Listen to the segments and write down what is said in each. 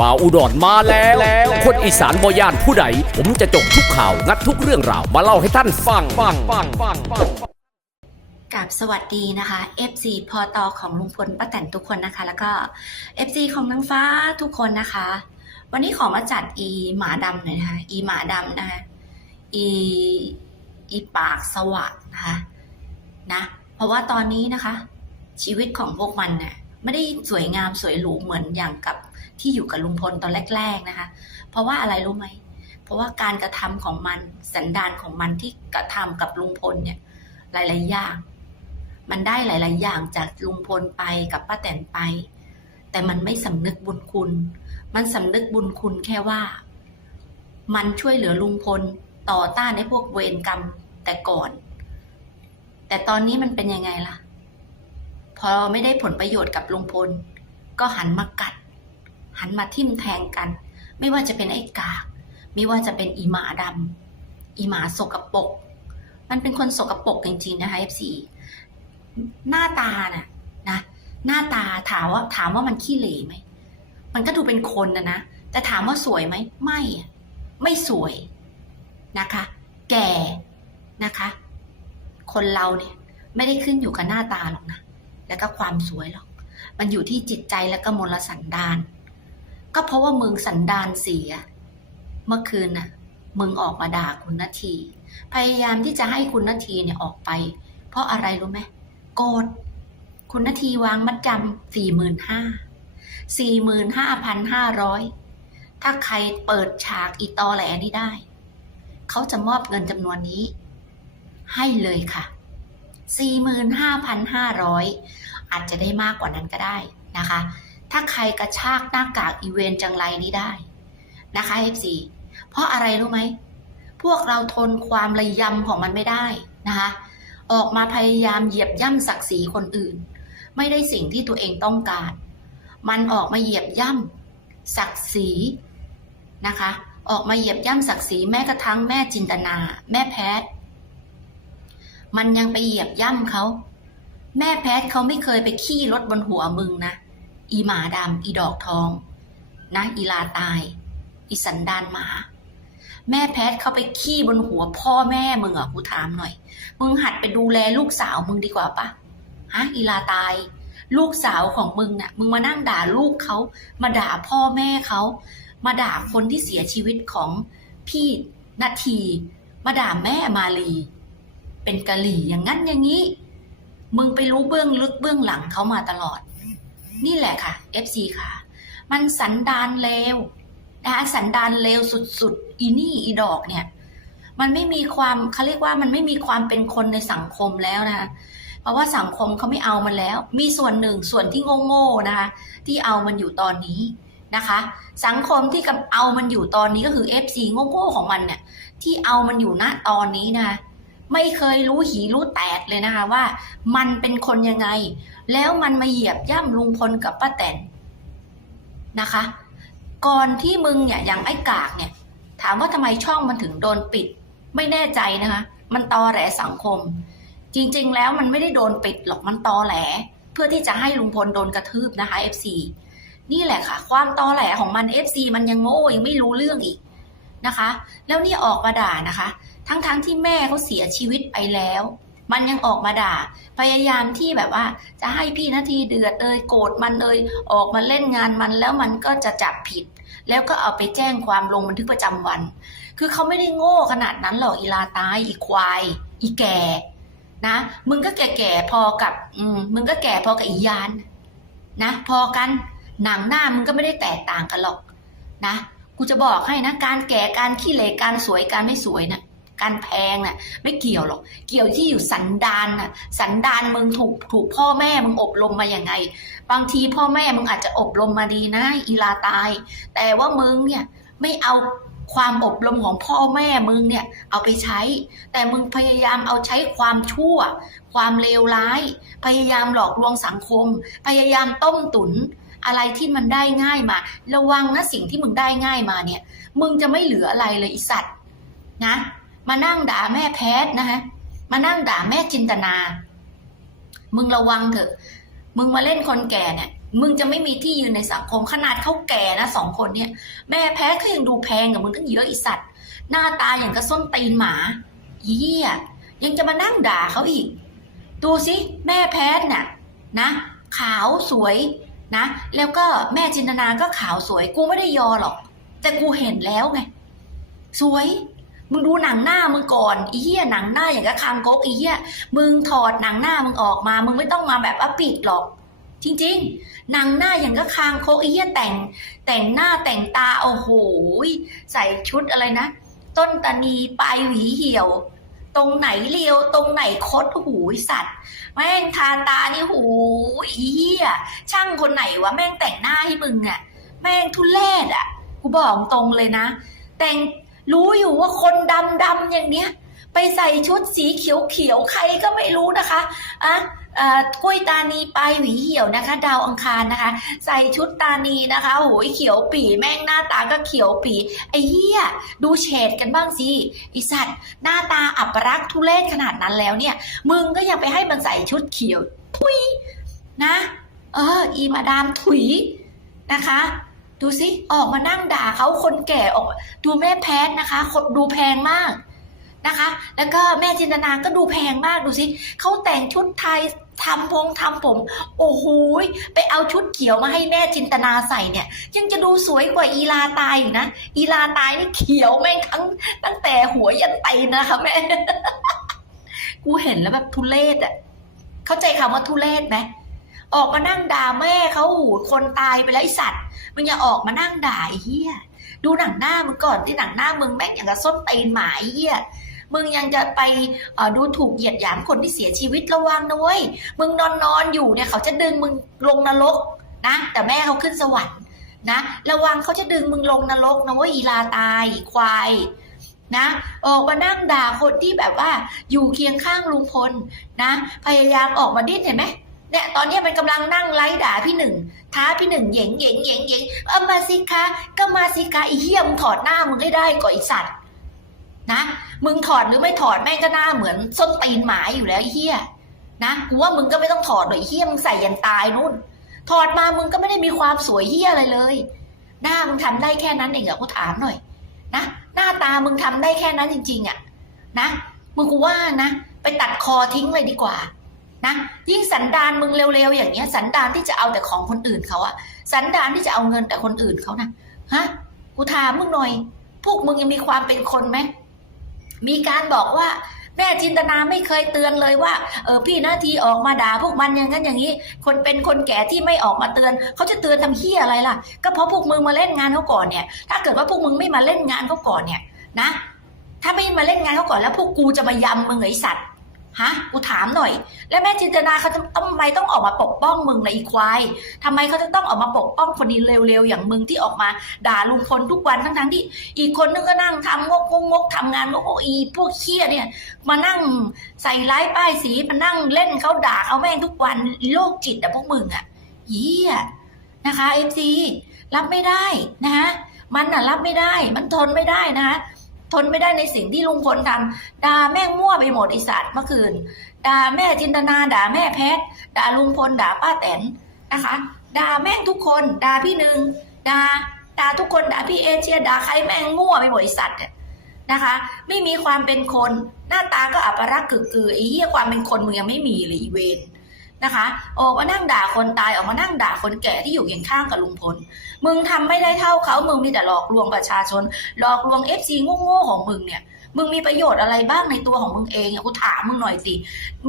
บ่าวอุดรมาแล้ว คนอีสานบอย่านผู้ใด ผมจะจบทุกข่าว งัดทุกเรื่องราว มาเล่าให้ท่านฟังฟังฟังฟังฟังกับสวัสดีนะคะ FC พอตอของลุงพลป้าแตนทุกคนนะคะ แล้วก็ FC ของนางฟ้าทุกคนนะคะ วันนี้ขอมาจัดอีหมาดำหน่อยนะคะอีหมาดำนะคะอีอีปากสว่างนะคะนะ เพราะว่าตอนนี้นะคะ ชีวิตของพวกมันเนี่ยไม่ได้สวยงามสวยหรูเหมือนอย่างกับ ที่อยู่กับลุงพลตอนแรก ๆนะคะ เพราะว่าอะไรรู้ไหม เพราะว่าการกระทำของมันสันดานของมันที่กระทำกับลุงพลเนี่ย หลาย ๆ อย่าง มันได้หลาย ๆ อย่างจากลุงพลไปกับป้าแตนไป แต่มันไม่สำนึกบุญคุณ มันสำนึกบุญคุณแค่ว่า มันช่วยเหลือลุงพลต่อต้านในพวกเวรกรรมแต่ก่อน แต่ตอนนี้มันเป็นยังไงล่ะ พอไม่ได้ผลประโยชน์กับลุงพล ก็หันมากัด หันมาทิ่มแทงกัน ไม่ว่าจะเป็นไอ้กาก ไม่ว่าจะเป็นอีหมาดำอีหมาสกปรกมันเป็นคนสกปรกจริงๆนะคะ FC หน้าตาน่ะนะหน้าตาถามว่าถามว่ามันขี้เหร่ไหมมันก็ดูเป็นคนนะนะแต่ถามว่าสวยไหมไม่ไม่สวยนะคะ แก่นะคะ คนเราเนี่ย ไม่ได้ขึ้นอยู่กับหน้าตาหรอกนะแล้วก็ความสวยหรอก มันอยู่ที่จิตใจแล้วก็มลสันดาน ก็เพราะว่ามึงสันดานเสีย เมื่อคืนน่ะ มึงออกมาด่าคุณนาที พยายามที่จะให้คุณนาทีเนี่ยออกไป เพราะอะไรรู้ไหมโกรธคุณนาทีวางมัดจำสี่หมื่นห้าสี่หมื่นห้าพันห้าร้อยถ้าใครเปิดฉากอีตอแหลนี้ได้ เขาจะมอบเงินจำนวนนี้ ให้เลยค่ะสี่หมื่นห้าพันห้าร้อยอาจจะได้มากกว่านั้นก็ได้นะคะ ถ้าใครกระชากหน้ากากอีเวนจังไรนี้ได้นะคะ FC เพราะอะไรรู้ไหม พวกเราทนความระยำของมันไม่ได้นะคะ ออกมาพยายามเหยียบย่ำศักดิ์ศรีคนอื่น ไม่ได้สิ่งที่ตัวเองต้องการ มันออกมาเหยียบย่ำศักดิ์ศรีนะคะ ออกมาเหยียบย่ำศักดิ์ศรีแม้กระทั่งแม่จินตนา แม่แพทย์มันยังไปเหยียบย่ำเขา แม่แพทย์เขาไม่เคยไปขี้รถบนหัวมึงนะ อีหมาดำอีดอกทอง นะอีลาตาย อีสันดานหมา แม่แพทเข้าไปขี้บนหัวพ่อแม่มึงอะกูถามหน่อย มึงหัดไปดูแลลูกสาวมึงดีกว่าปะฮะอีลาตาย ลูกสาวของมึงน่ะ มึงมานั่งด่าลูกเขามาด่าพ่อแม่เขามาด่าคนที่เสียชีวิตของพี่นาที มาด่าแม่มาลี เป็นกะหลี่อย่างนั้นอย่างนี้ มึงไปรู้เบื้องลึกเบื้องหลังเขามาตลอด นี่แหละค่ะ FC ค่ะ มันสันดานเลวนะคะสันดานเลวสุดๆ อีนี่อีดอกเนี่ย มันไม่มีความเขาเรียกว่ามันไม่มีความเป็นคนในสังคมแล้วนะคะเพราะว่าสังคมเขาไม่เอามันแล้ว มีส่วนหนึ่งส่วนที่โง่ๆนะคะที่เอามันอยู่ตอนนี้นะคะ สังคมที่กับเอามันอยู่ตอนนี้ก็คือ FC โง่ๆของมันเนี่ย ที่เอามันอยู่ณตอนนี้นะคะไม่เคยรู้หีรู้แตกเลยนะคะว่ามันเป็นคนยังไง แล้วมันมาเหยียบย่ำลุงพลกับป้าแตนนะคะ ก่อนที่มึงเนี่ยอย่างไอ้กากเนี่ย ถามว่าทำไมช่องมันถึงโดนปิด ไม่แน่ใจนะคะ มันตอแหลสังคม จริง ๆ แล้วมันไม่ได้โดนปิดหรอกมันตอแหล เพื่อที่จะให้ลุงพลโดนกระทืบนะคะ FC นี่แหละค่ะ ความตอแหลของมัน FC มันยังโง่ยังไม่รู้เรื่องอีกนะคะ แล้วนี่ออกมาด่านะคะ ทั้งๆทที่แม่เขาเสียชีวิตไปแล้ว มันยังออกมาด่า พยายามที่แบบว่า จะให้พี่นาทีเดือดเอยโกรธมันเอยออกมาเล่นงานมันแล้วมันก็จะจับผิด แล้วก็เอาไปแจ้งความลงบันทึกประจำวัน คือเขาไม่ได้โง่ขนาดนั้นหรอกอีลาตายอีควาย อีแก่ นะ มึงก็แก่ๆพอกับ อืมมึงก็แก่พอกับอียาน นะ พอกันหนังหน้ามึงก็ไม่ได้แตกต่างกันหรอก นะ กูจะบอกให้นะ การแก่การขี้เหร่การสวยการไม่สวยนะ การแพงน่ะไม่เกี่ยวหรอก เกี่ยวที่อยู่สันดานน่ะสันดานมึงถูกถูกพ่อแม่มึงอบรมมาอย่างไง บางทีพ่อแม่มึงอาจจะอบรมมาดีนะอีลาตาย แต่ว่ามึงเนี่ยไม่เอาความอบรมของพ่อแม่มึงเนี่ยเอาไปใช้ แต่มึงพยายามเอาใช้ความชั่ว ความเลวร้าย พยายามหลอกลวงสังคม พยายามต้มตุนอะไรที่มันได้ง่ายมา ระวังนะสิ่งที่มึงได้ง่ายมาเนี่ย มึงจะไม่เหลืออะไรเลยไอสัตว์นะ มานั่งด่าแม่แพทย์นะฮะมานั่งด่าแม่จินตนา มึงระวังเถอะ มึงมาเล่นคนแก่เนี่ย มึงจะไม่มีที่ยืนในสังคมขนาดเขาแก่นะสองคนเนี่ย แม่แพ้เขายังดูแพงกับมึงตั้งเยอะอีสัตว์ หน้าตาอย่างกระส้นตีนหมาเยี่ยยังจะมานั่งด่าเขาอีก ดูสิแม่แพ้น่ะ นะ ขาวสวยนะ แล้วก็แม่จินตนาก็ขาวสวย กูไม่ได้ยอหรอก แต่กูเห็นแล้วไง สวย มึงดูหนังหน้ามึงก่อนอีเหี้ยหนังหน้าอย่างกับคางคกอีเหี้ยมึงถอดหนังหน้ามึงออกมา มึงไม่ต้องมาแบบว่าปิดหรอก จริง ๆ หนังหน้าอย่างกับคางคกอีเหี้ยแต่ง แต่งหน้าแต่งตาโอ้โหใส่ชุดอะไรนะ ต้นตานีปลายหวีเหี่ยวตรงไหนเลียวตรงไหนคดหูสัตว์ แม่งทาตานี่หูอีเหี้ยช่างคนไหนวะแม่งแต่งหน้าให้มึงอะแม่งทุเลศอะกูบอกตรงเลยนะ แต่ง รู้อยู่ว่าคนดำดำอย่างเนี้ย ไปใส่ชุดสีเขียวเขียวใครก็ไม่รู้นะคะอะกล้วยตานีปลายหวีเหี่ยวนะคะ ดาวอังคารนะคะ ใส่ชุดตานีนะคะโอ้ยเขียวปีแม่งหน้าตาก็เขียวปีไอ้เหี้ยดูเฉดกันบ้างสิไอสัตว์หน้าตาอับรักทุเรศขนาดนั้นแล้วเนี่ย มึงก็ยังไปให้มันใส่ชุดเขียวทุยนะ เออ อีมาดามถุยนะคะ ดูสิออกมานั่งด่าเขาคนแก่ออกดูแม่แพทนะคะคนดูแพงมากนะคะ แล้วก็แม่จินตนาก็ดูแพงมากดูสิเขาแต่งชุดไทยทำพงทำผม โอ้โหไปเอาชุดเขียวมาให้แม่จินตนาใส่เนี่ย ยังจะดูสวยกว่าอีลาตายอีกนะอีลาตายนี่เขียวแม่งทั้งตั้งแต่หัวยันตีนนะคะแม่ กูเห็นแล้วแบบทุเรศอะเข้าใจคำว่าทุเรศไหม ออกมานั่งด่าแม่เขาหูคนตายไปแล้วไอสัตว์มึงอย่าออกมานั่งด่าไอ้เฮียดูหนังหน้ามึงก่อนที่หนังหน้ามึงแม่งอย่างกับส้นตีนหมาไอ้เฮียมึงยังจะไปดูถูกเหยียดหยามคนที่เสียชีวิตระวังนะเว้ยมึงนอนนอนอยู่เนี่ยเขาจะดึงมึงลงนรกนะแต่แม่เขาขึ้นสวรรค์นะระวังเขาจะดึงมึงลงนรกนะเว้ยอีลาตายอีควายนะออกมานั่งด่าคนที่แบบว่าอยู่เคียงข้างลุงพลนะ พยายามออกมาดิ้นเห็นไหม เนี่ยตอนนี้มันกำลังนั่งไล่ด่าพี่หนึ่งท้าพี่หนึ่งเหย่งเหย่งเหย่งเหย่งเอามาสิคะก็มาสิคะไอีเหี้ยมึงถอดหน้ามึงให้ได้ก่อนไอสัตว์นะมึงถอดหรือไม่ถอดแม่งก็หน้าเหมือนส้นตีนหมาอยู่แล้วไอ้เหี้ยนะกูว่ามึงก็ไม่ต้องถอดหรอกไอ้เหี้ยมึงใส่ยันตายนู่น ถอดมามึงก็ไม่ได้มีความสวยเหี้ยอะไรเลย หน้ามึงทำได้แค่นั้นเองเหรอกูถามหน่อย นะหน้าตามึงทำได้แค่นั้นจริง ๆอะนะมึงกูว่านะ ไปตัดคอทิ้งเลยดีกว่า นะยิ่งสันดานมึงเร็วๆอย่างเงี้ย สันดานที่จะเอาแต่ของคนอื่นเขาอะสันดานที่จะเอาเงินแต่คนอื่นเขานะฮะกูถามมึงหน่อย พวกมึงยังมีความเป็นคนไหมมีการบอกว่าแม่จินตนาไม่เคยเตือนเลยว่าเออพี่นาทีออกมาด่าพวกมันอย่างนั้นอย่างนี้ คนเป็นคนแก่ที่ไม่ออกมาเตือนเขาจะเตือนทำเฮียอะไรล่ะ ก็เพราะพวกมึงมาเล่นงานเขาก่อนเนี่ย ถ้าเกิดว่าพวกมึงไม่มาเล่นงานเขาก่อนเนี่ยนะ ถ้าไม่มาเล่นงานเขาก่อนแล้วพวกกูจะมายำมึงเหรอไอสัตว์ ฮะกูถามหน่อย แล้วแม่จินตนาเขาจะต้องทำไมต้องออกมาปกป้องมึงล่ะอีควายทำไมเขาจะต้องออกมาปกป้องคนนี้เร็วๆอย่างมึงที่ออกมา ด่าลุงพลทุกวันทั้งๆที่ อีกคนนึงก็นั่งทำงกงกทำงานงกอีพวกเคี้ยเนี่ย มานั่งใส่ร้ายป้ายสีมานั่งเล่นเขาด่าเขาแม่งทุกวันโรคจิตอะพวกมึงอะเยี่ยนะคะเอฟซีรับไม่ได้นะคะมันอะรับไม่ได้ มันทนไม่ได้นะคะ ทนไม่ได้ในสิ่งที่ลุงพลทำด่าแม่งมั่วไปหมดไอสัตว์เมื่อคืนด่าแม่จินตนาด่าแม่แพทย์ด่าลุงพลด่าป้าแตนนะคะด่าแม่งทุกคนด่าพี่หนึ่งด่าด่าทุกคนด่าพี่เอเชียด่าใครแม่งมั่วไปหมดไอสัตว์อะนะคะ ไม่มีความเป็นคนหน้าตาก็อัปรักษ์กึกกือไอ้เหี้ยความเป็นคนมึงยังไม่มีเลยอีเวน นะคะออกมานั่งด่าคนตายออกมานั่งด่าคนแก่ที่อยู่เคียงข้างกับลุงพล มึงทำไม่ได้เท่าเขามึงมีแต่หลอกลวงประชาชน หลอกลวงเอฟซีโง่ๆของมึงเนี่ย มึงมีประโยชน์อะไรบ้างในตัวของมึงเองอะกูถามมึงหน่อยสิ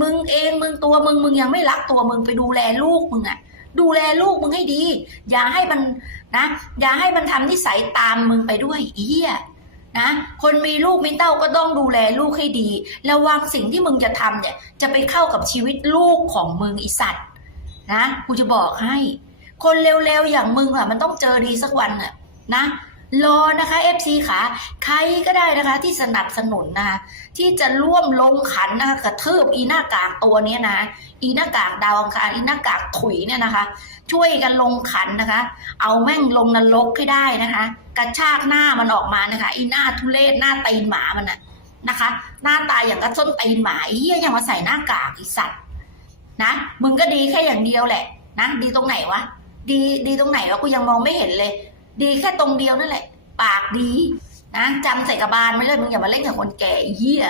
มึงเองมึงตัวมึงมึงยังไม่รักตัวมึงไปดูแลลูกมึงอะดูแลลูกมึงให้ดี อย่าให้มันนะ อย่าให้มันทำนิสัยตามมึงไปด้วยเหี้ย นะคนมีลูกมีเต้าก็ต้องดูแลลูกให้ดีระวังสิ่งที่มึงจะทำเนี่ย จะไปเข้ากับชีวิตลูกของมึงอีสัตว์นะกูจะบอกให้ คนเร็วๆอย่างมึงอะมันต้องเจอดีสักวันอะนะ รอนะคะ FC ขาใครก็ได้นะคะที่สนับสนุนนะที่จะร่วมลงขันนะคะกระทืบอีหน้ากากตัวเนี้ยนะอีหน้ากากดาวอังคารอีหน้ากากถุยเนี่ยนะคะ ช่วยกันลงขันนะคะ เอาแม่งลงนรกให้ได้นะคะ กระชากหน้ามันออกมานะคะอีหน้าทุเรศหน้าตีนหมามันนะนะคะ หน้าตาอย่างกระส้นตีนหมาอ้เหี้ยยังมาใส่หน้ากากอีสัตว์นะมึงก็ดีแค่อย่างเดียวแหละนะดีตรงไหนวะดีดีตรงไหนวะกูยังมองไม่เห็นเลย ดีแค่ตรงเดียวนั่นแหละ ปากดีนะจำใส่กระบาลไม่เลยมึงอย่ามาเล่นกับคนแก่เหี้ย